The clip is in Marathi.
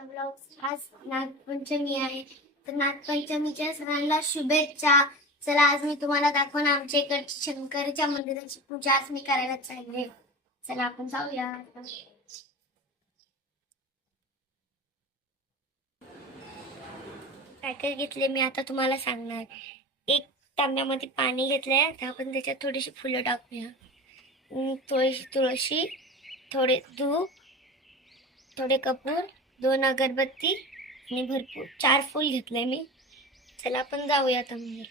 आज नागपंचमी आहे. तर नागपंचमीच्या सणाला शुभेच्छा. चला आज मी तुम्हाला दाखवून आमच्या इकडची शंकरच्या मंदिराची पूजा. आज मी करायला चालले. चला आपण जाऊया. काय काय घेतले मी आता तुम्हाला सांगणार. एक तांब्यामध्ये पाणी घेतलंय. तर आपण त्याच्यात थोडीशी फुलं टाकूया. थोडीशी तुळशी थोडे धूप थोडे कपूर दोन अगरबत्ती आणि भरपूर. चार फूल घेतलंय मी. चला आपण जाऊया आता म्हणजे.